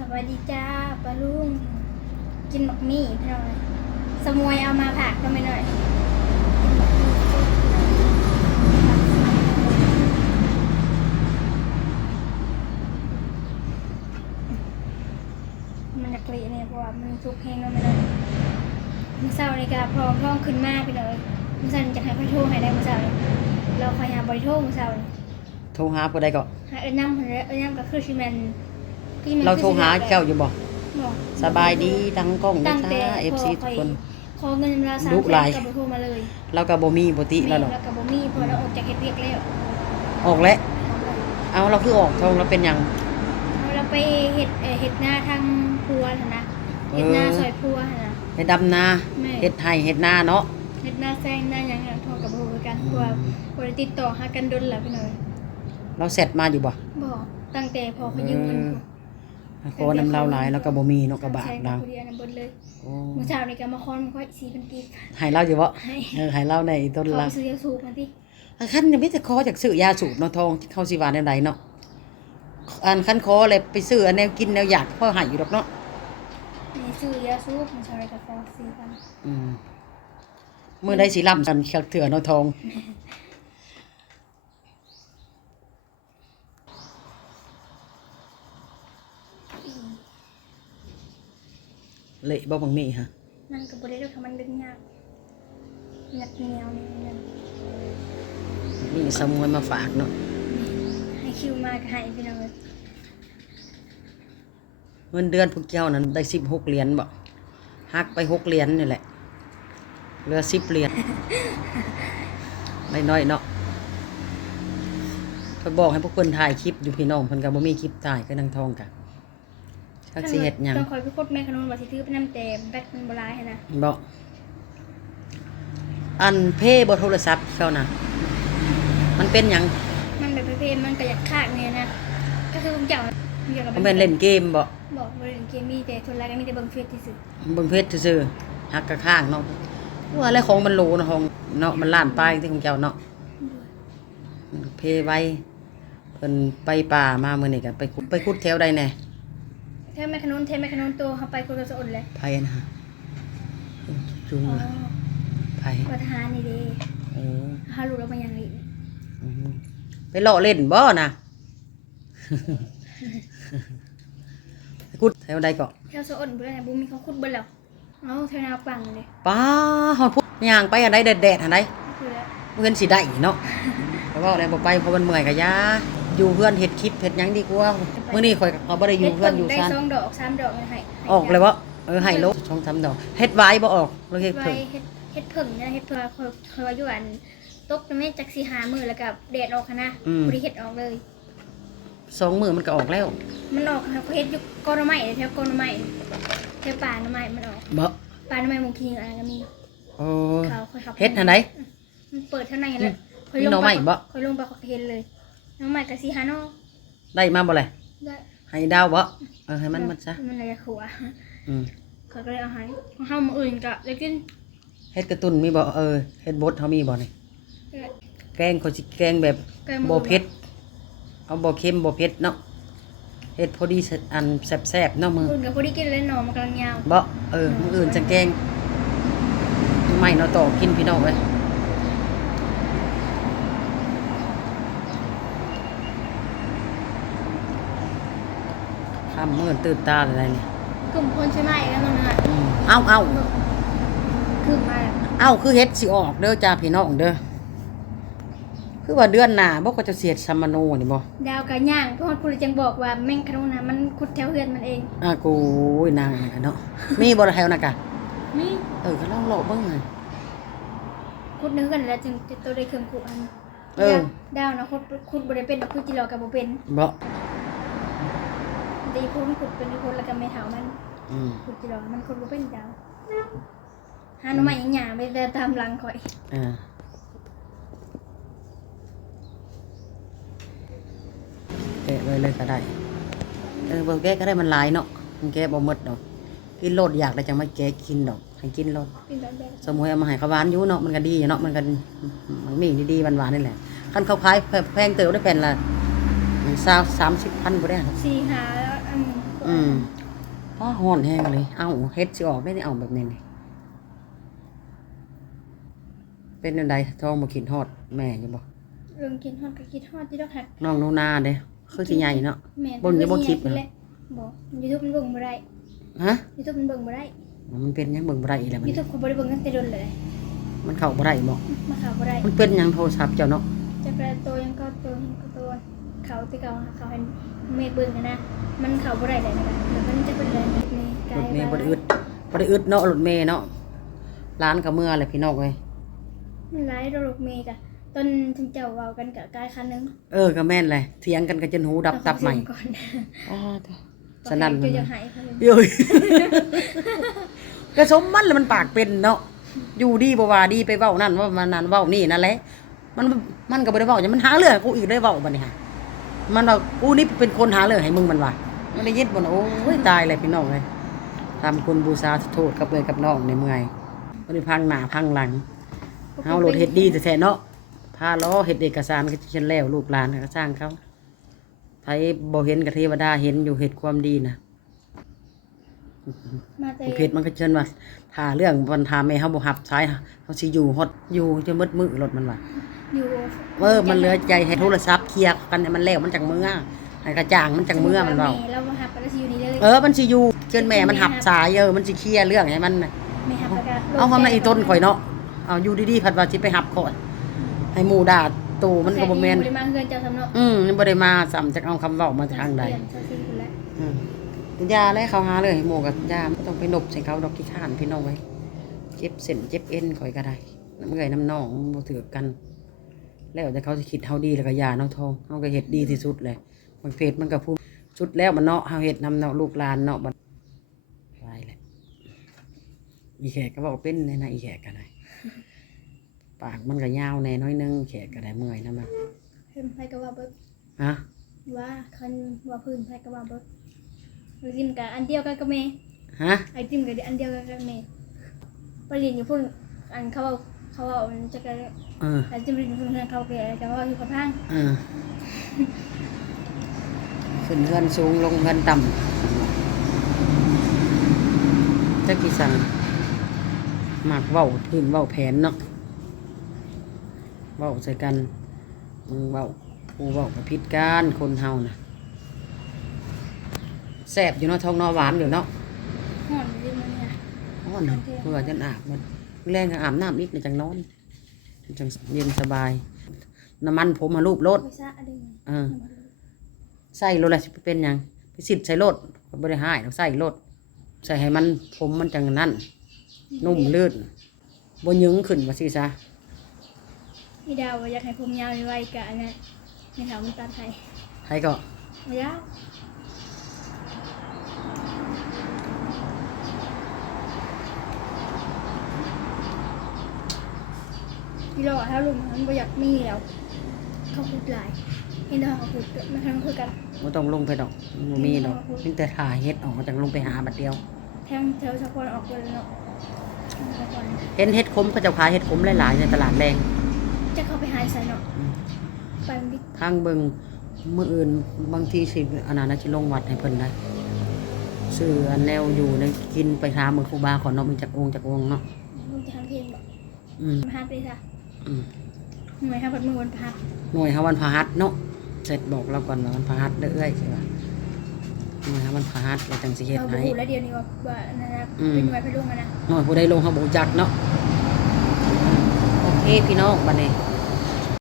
สวัสดีจ้าปลาลุงกินหมกมี่พี่น้องสมวยเอามาผักก็ไม่หน่อยมันจะกรีเนี่ยเพราะว่ามันทุกแห้งก็ไม่ได้มื้อเช้านี่ก็พร้อมท้องขึ้นมากพี่น้องมื้อเช้าจะให้พ่อโทรให้ได้มื้อเช้านี่เราคอยหาบริโทรมื้อเช้านี่โทรหาผู้ใดก็หาน้ำก็คือชิแมนเราโทรหาเจ้าอยู่บ่บอกสบายดีตั้งกล้องนะ ตั้ง จ้า แต่ FC ทุกคน ขอเงินเรา3 ลูกหลาย กับบ่โทรมาเลย เราก็บ่มีบ่ติแล้วหรอก แล้วกับบ่มีพอเราออกจากเฮ็ดเวียกแล้ว ออกแล้วเอาเราคือออกทองเราเป็นหยัง เราไปเฮ็ดหน้าทางครัวหั่นนะเฮ็ดหน้าซอยครัวหั่นนะ เฮ็ดดำนา แม่ เฮ็ดไร่เฮ็ดนาเนาะ เฮ็ดหน้าแซงหน้าหยังโทรกับบ่รู้กันเพราะว่าบ่ได้ติดต่อหากันดนแล้วพี่น้อย เราเสร็จมาอยู่บ่บ่ตั้งแต่พอเขายืมเงิน ขอน้ำเราหลายแล้วก็บ่มีเนาะกระบะ ดั ดั ง ง ผู้เดียวนํเบิดเลย โอ้ มื้อเช้านี่ก็มาคอนค่อย4,000กีบ ให้เราอยู่บ่ ให้ ให้เราในต้น เขา ละ ซื้อยาสูบมาติ คันยังมีแต่ขอจากซื้อยาสูบเนาะทองเข้าสิว่าแนวใดเนาะอันคันขอเลยไปซื้ออันแนวกินแนวอยากพอให้อยู่ดอกเนาะ นี่ซื้อยาสูบมื้อเช้านี่ก็ขอ4,000 มื้อใดสิล่ำกันเถื่อเนาะทองเละบ่บังมีฮะ มันก็บ่ได้ด้วยค่ะมันดึงยากหนักเหนียวนี่ มีสมวยมาฝากเนาะ ให้คิวมาก็ให้พี่น้องเอ้ย เงินเดือนพวกเจ้านั้นได้16 เหรียญบ่หักไป6 เหรียญนี่แหละเหลือ10 เหรียญน้อยๆเนาะเพิ่นบอกให้พวกเพิ่นถ่ายคลิปอยู่พี่น้องเพิ่นก็บ่มีคลิปถ่ายก็นางทองกะจักสิเฮ็ดหยัง ต้องคอยไปโคตรแม่ขนมว่าสิถือไปนำแต่แบตมันบ่หลายหันนะ บ่อันเพบ่โทรศัพท์เขาน่ะมันเป็นหยัง มันแบบเพลมันก็อยากคากเนี่ยนะก็คือผมเจ้าเกี่ยวกับ มันเป็นเล่นเกมบ่ บอกว่าเล่นเกมมีแต่ทุนรายก็มีแต่เบิ่งเฟซที่สุด เบิ่งเพชรซื่อๆหักกะข้างเนาะว่าอะไรของมันโหลเนาะของเนาะมันล้านปลายที่ของเจ้าเนาะเพไว้เพิ่นไปป่ามามื้อนี้ก็ไปขุดแถวใดแน่ แท้แม่ขนมโตเฮาไปคนละสะอดเลย ไผนะฮะจุง อ๋อ ไผ ประธานนี่เด้ เออ เฮารู้แล้วมันยังอีก อืมไปเลาะเล่นบ่น่ะ ขุดแถวใดก็ แถวสะอดเบิ่นบ่มีเขาขุดเบิ่แล้วเอาแถวนาปังเลย ป้าฮอดพุดย่างไปอันใดแดดๆอันใด คือแล้ว เพื่อนสิได้เนาะเพราะว่าอะไรบ่ไปเพราะมันเมื่อยกะยาอยู่เพื่อนเฮ็ดคลิปเฮ็ดหยังดีกว่ามื้อนี้ข่อยก็บ่ได้อยู่เพื่อนอยู่ ได้ ซ่าน 2 ดอก 3 ดอกให้ ออกเลยบ่ให้โล2-3 ดอกเฮ็ดไว้บ่ออกแล้วเฮ็ด ไว้ เพิ่ง เฮ็ดเพิ่งนะเฮ็ดเพิ่งเคยอยู่อันตกแม่จักสิหามื้อแล้วก็แดดออกหันนะบ่ได้เฮ็ดออกเลย 2 มื้อมันก็ออกแล้ว มันออกค่ะเขาเฮ็ดอยู่ก้อนไม้แถวก้อนไม้แถวป่าไม้มันออก บ่ ป่าไม้มงคิงอะไรก็มี โอ้ เขาค่อยขับ เฮ็ดอันใด มันเปิดเท่านั้นแล้ว มีหน่อไม้บ่ ค่อยลงไปเขาเห็นเลยน้องใหม่ก็สิหาน้อง ได้มาบ่แหละ ได้ ให้ดาวบ่ให้มันซะ มันเลยขัว อืม เขาก็เลยเอาให้ของเฮามื้ออื่นก็ได้กิน เฮ็ดกระตุ้นมีบ่เฮ็ดบดเฮามีบ่นี่แกงเขาสิแกงแบบบ่เผ็ดเอาบ่เค็มบ่เผ็ดเนาะเฮ็ดพอดีอันแซ่บๆเนาะมื้อ อื่นก็พอดีกินเลยหน่อมันกำลังยาว บ่มื้ออื่นจะแกงไม่เนาะต่อกินพี่น้องเอ้ยค่ำมื้อตื่นตาอะไรนี่ กลุ่มคนใช่ไหมกันนั่นน่ะ เอ้า คือมา คือเฮ็ดสิออกเด้อจ้าพี่น้องเด้อคือว่าเดือนหน้าบ่ก็จะเสียดซัมมโนนี่บ่ ดาวกะย่างเพราะว่าผู้จังบอกว่าแม่งขนมน่ะมันขุดแถวเฮือนมันเอง กูยนางเนาะมีบ่ละแถวน่ะกะ มี ก็ลองเลาะเบิ่งหน่อย ขุดเนื้อกันแล้วจึงจะตัวได้เครื่องขุดอันดาวนะขุดบ่ได้เป็นดอกขุดจิรอก็บ่เป็น บ่ ดีพูนขุดเป็นคนแล้วก็ไม่เท่ามัน ขุดจิรอมันขุดบ่เป็นดาวหาหน่อไม้หยังๆไปเดินตามหลังข่อยแกะไว้เลยก็ได้บ่แกะก็ได้มันหลายเนาะมันแกะบ่หมดดอกกินโลดอยากแล้วจังมาแกะกินดอกให้กินโลด เป็นแบบแบบ สมมุติเอามาให้เขาหวานอยู่เนาะมันก็ดีเนาะมันก็มันมีดีๆหวานๆนี่แหละคันเขาขายแพงเติบได้แผ่นละ20-30,000บ่ได้ 4 หาแล้วอัน พ่อฮ้อนแห้งเลยเอ้าเฮ็ดสิออกได้นี่เอาแบบนี้นี่เป็นจังไดท้องบ่คิดฮอดแม่อยู่บ่ เรื่องกินฮอดก็คิดฮอดที่ดอกหัก น้องหนูนาเด้คือสิใหญ่เนาะ แม่น เบิ่งอยู่บ่คลิป แหละบ่ YouTube มันเบิ่งบ่ได้ ฮะ YouTube มันเบิ่งบ่ได้ มันเป็นหยังเบิ่งบ่ได้อีกแล้วบัดนี้ YouTube เขาบ่ได้เบิ่งตั้งแต่โดนเลย มันเข้าบ่ได้บ่ มาข่าวบ่ได้ มันเป็นหยังโทรศัพท์เจ้าเนาะ จะแปลตัวยังก็ตัวยังก็ตัวเขาที่เขาเขาให้เมฆเบิ่งนะมันเขาบ่ได้เลยนะคะเดี๋ยวมันจะเป็นเลยนี่ไกล รถเมย์บ่ได้อึดเนาะรถเมย์เนาะร้านก็เมื่อแหละพี่น้องเอ้ย มันหลายรถเมฆอะตอนถึงเจ้าเว้ากันกับกายคันนึง ก็แม่นเลยเถียงกันก็จนหูดับตับใหม่ ก่อน อ๋อสนั่น จะจะหายเขา เอ้ยกระสมมันแล้วมันปากเป็นเนาะอยู่ดีบ่ว่าดีไปเว้านั่นว่ามันนั่นเว้านี่นั่นแหละมันก็บ่ได้เว้าอย่างมันหาเรื่องให้กูอีกได้เว้าบัดนี้ฮะมันว่ากูนี่เป็นคนหาเรื่องให้มึงมันว่ามันได้ยินบ่นะโอ้ยตายเลยพี่น้องเอ้ยทำคุณบูชาโทษกับเอ้ยกับน้องในเมื่อยบ่ได้พังหน้าพังหลังเฮาโลดเฮ็ดดีแท้ๆเนาะพาล้อเฮ็ดเอกสารก็สิแล้วลูกหลานก็สร้างเขาไผบ่เห็นก็เทวดาเห็นอยู่เฮ็ดความดีน่ะ มาแต่ เพจมันก็เชิญว่าถ้าเรื่องวันทาแม่เฮาบ่รับสายเฮาสิอยู่ฮอดอยู่จนมืดมือรถมันว่า อยู่ มันเหลือใจให้โทรศัพท์เคลียร์กันให้มันแล้วมันจังมื้อให้กระจ่างมันจังมื้อมันเว้า เรามาหับกันแล้วสิอยู่นี่เลย มันสิอยู่เชิญแม่มันหับสายมันสิเคลียร์เรื่องให้มันน่ะ ไม่หับกัน เอาคำนั้นอีต้นข่อยเนาะเอาอยู่ดีๆผัดว่าสิไปหับก่อนให้หมู่ด่าตู่มันก็บ่แม่น บ่ได้มาเงินเจ้าสำเนาะ มันบ่ได้มาซ้ำจักเอาคำเว้ามาทางใด เปลี่ยนเจ้าสิ่งคุณแล้ว ยาแล้วเขาหาเลยหมู่กับยาไม่ต้องไปหนบใส่เขาดอกขี้ข้านพี่น้องไว้เจ็บเส้นเจ็บเอ็นข่อยก็ได้น้ำเงยน้ำหนองบ่ถือกัน แล้วแต่เขาสิคิดเฮาดีแล้วก็ยาเนาะทองเฮาก็เฮ็ดดีที่สุดเลยบางเพจมันก็พูดสุดแล้วมันเนาะเฮาเฮ็ดนำเนาะลูกหลานเนาะบัดไปแหละอีแขกก็บอกเป็นแน่นะอีแขกก็ได้ปากมันก็ยาวแน่น้อยนึงแขกก็ได้เมื่อยนะมัน เพิ่นไผก็ว่าเบิด ฮะ ว่าคันว่าพื้นไผก็ว่าเบิดไอติมกับอันเดียวกันกับแม่ ฮะ ไอติมกับอันเดียวกันกับแม่ไปเรียนอยู่พุ่นอันเขาเอามันจะกัน ไอติมเรียนอยู่พุ่นเขาแก่จะว่าอยู่กับทาง ขึ้นเฮือนสูงลงเฮือนต่ำจักกี่สั่งมากเว้าพื้นเว้าแผนเนาะเว้าใส่กันมึงเว้ากูเว้ากับพิษกันคนเฮานะแซ่บอยู่เนาะท้องเนาะหวานอยู่เนาะ ห่อนดิมันเนี่ย อ๋อเนาะเพื่อจะอาบมันแรงก็อาบน้ำอีกในจังนอนจังเย็นสบายน้ำมันผมมารูปรถ ไปซะอันนี้ ใส่รถอะไรสิเป็นหยังไปสิใส่รถก็บ่ได้หายเราใส่รถใส่ให้มันผมมันจังนั่นนุ่มลื่นบ่ยึงขึ้นว่าสิซะ มีดาวอยากให้ผมยาวไวๆกะนะในแถวมันตัดไทย ใครก็ ยาวที่เราถ้าลุงมันบ่อยากมีแล้วเขาพูดหลายเห็นเขาพูดมันทั้งคุยกัน บ่ต้องลงไปดอกบ่มีดอกเพียงแต่ถ่ายเฮ็ดออกจังลงไปหาบัดเดียว แทงแถวสะพานออกเลยเนาะสะพาน เห็นเฮ็ดขมเขาเจ้าขายเฮ็ดขมหลายๆในตลาดแรง จะเข้าไปหาใส่เนาะไปมันดิ ทางเบิ่งมื้ออื่นบางทีสิอันนั้นน่ะสิลงวัดให้เพิ่นได้ซื้ออันแนวอยู่ในกินไปถามมื้อครูบาขอเนาะมันจักองค์เนาะ มึงจะทำเพลงบอก อืม มาฮัดเลยค่ะ อืม หน่วยทำเป็นมือวันพัด หน่วยเฮาวันพฤหัสเนาะเสร็จบอกเราก่อนว่าวันพฤหัสเด้อเอ้ยใช่ป่ะหน่วยเฮาวันพฤหัสเราจังสิเฮ็ด เรา ให้ บูแล้วเดียวนี้ว่านั่นนะเป็นหน่วยพลุงนะ หน่อยผู้ใดลงเขาบอกจักเนาะโอเคพี่น้องบัดนี้